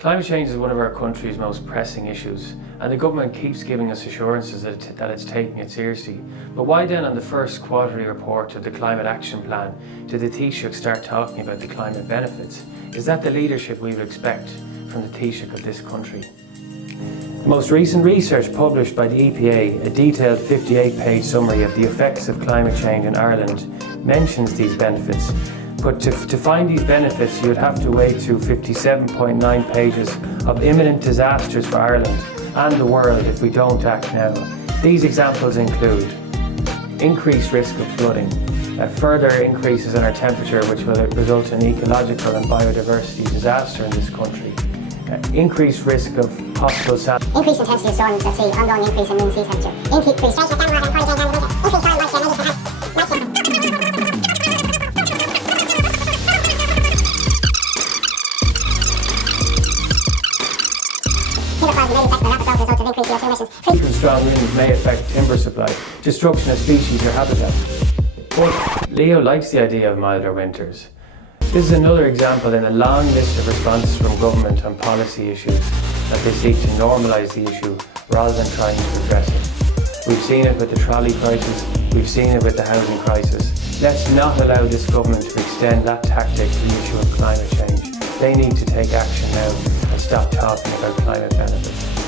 Climate change is one of our country's most pressing issues, and the government keeps giving us assurances that it's taking it seriously. But why then on the first quarterly report of the Climate Action Plan did the Taoiseach start talking about the climate benefits? Is that the leadership we would expect from the Taoiseach of this country? The most recent research published by the EPA, a detailed 58-page summary of the effects of climate change in Ireland, mentions these benefits. But to find these benefits, you would have to wade through 57.9 pages of imminent disasters for Ireland and the world if we don't act now. These examples include increased risk of flooding, further increases in our temperature which will result in ecological and biodiversity disaster in this country, increased risk of possible increased intensity of storms at sea, ongoing increase in mean sea temperature, increased rates of groundwater and poorly drained groundwater, increased soil moisture, maybe perhaps strong winds may affect timber supply, destruction of species or habitat. But Leo likes the idea of milder winters. This is another example in a long list of responses from government on policy issues that they seek to normalise the issue rather than trying to address it. We've seen it with the trolley crisis, we've seen it with the housing crisis. Let's not allow this government to extend that tactic to the issue of climate change. They need to take action now and stop talking about climate benefits.